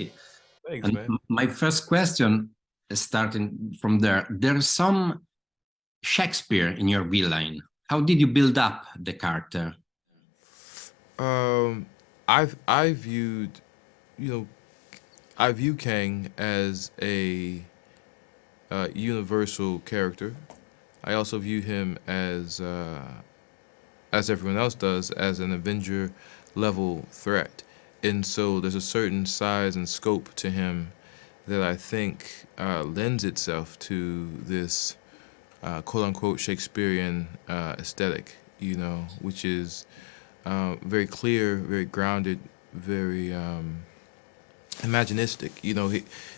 really. Thanks, And man. my first question is starting from there. There's some Shakespeare in your villain. How did you build up the character? I viewed, you know, I view Kang as a universal character. I also view him as everyone else does, as an Avenger level threat. And so there's a certain size and scope to him that I think lends itself to this quote unquote Shakespearean aesthetic, you know, which is very clear, very grounded, very imaginistic. You know,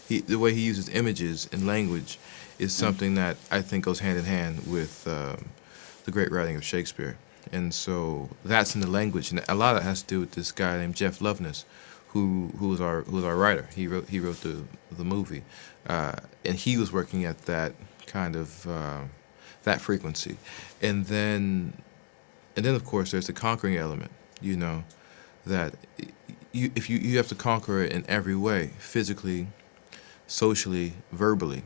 the way he uses images and language is something that I think goes hand in hand with the great writing of Shakespeare. And so that's in the language, and a lot of it has to do with this guy named Jeff Loveness, who was our writer. He wrote the movie, and he was working at that kind of that frequency, and then of course there's the conquering element. You know, that you have to conquer it in every way, physically, socially, verbally,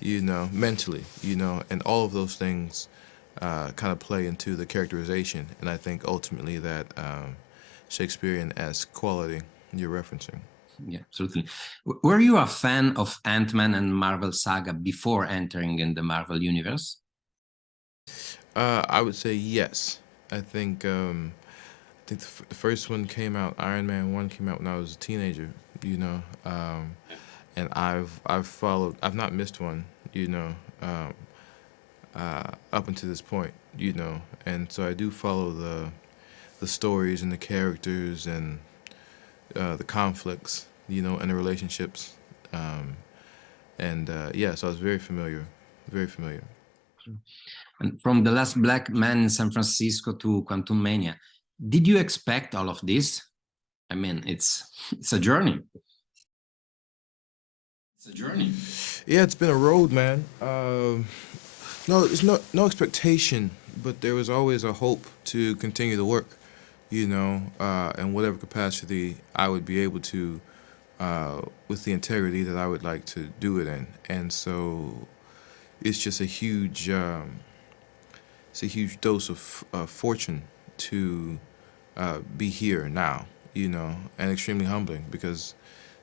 you know, mentally, you know, and all of those things kind of play into the characterization, and I think ultimately that Shakespearean-esque quality you're referencing. Yeah, absolutely. Were you a fan of Ant-Man and Marvel Saga before entering in the Marvel universe? I would say yes. I think the first one came out, Iron Man 1 came out when I was a teenager, you know, and I've followed, I've not missed one, you know, up until this point, you know, and so I do follow the stories and the characters and the conflicts, you know, and the relationships, yeah, so I was very familiar, very familiar. And from The Last Black Man in San Francisco to Quantumania, did you expect all of this? I mean, it's a journey. It's a journey. Yeah, it's been a road, man. No, there's no expectation, but there was always a hope to continue the work, you know, in whatever capacity I would be able to, with the integrity that I would like to do it in. And so it's just a huge dose of fortune to be here now, you know, and extremely humbling, because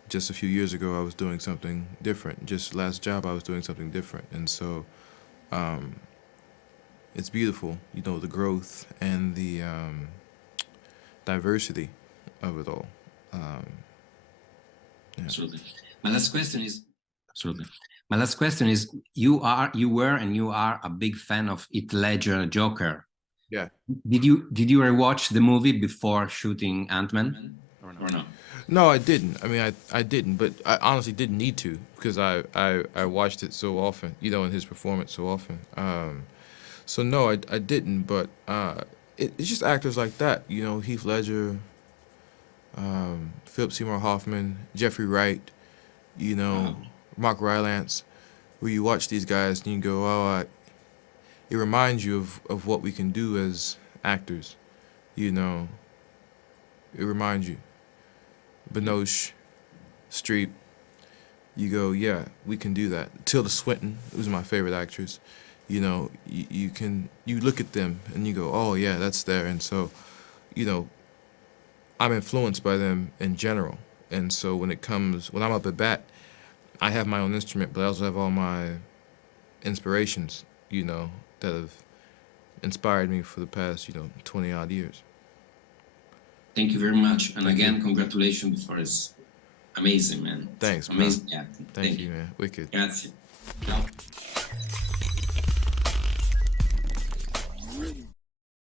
just a few years ago I was doing something different. Just last job I was doing something different, and so it's beautiful, you know, the growth and the diversity of it all. Yeah. Absolutely. My last question is, absolutely. My last question is, you were and you are a big fan of Heath Ledger Joker. Yeah. Did you rewatch the movie before shooting Ant-Man or no? No, I didn't. I mean, I didn't, but I honestly didn't need to, because I watched it so often, you know, in his performance so often. So no, I didn't, but it's just actors like that, you know, Heath Ledger, Philip Seymour Hoffman, Jeffrey Wright, you know, Mark Rylance, where you watch these guys and you go, oh, it reminds you of what we can do as actors, you know. It reminds you. Binoche, Streep, you go, yeah, we can do that. Tilda Swinton, who's my favorite actress, you know, you look at them and you go, oh yeah, that's there. And so, you know, I'm influenced by them in general. And so when I'm up at bat, I have my own instrument, but I also have all my inspirations, you know, that have inspired me for the past, you know, 20 odd years. Thank you very much. And again, congratulations for this. Amazing, man. Thanks, amazing. Man. Yeah. Thank you, man. Wicked. Grazie. Ciao.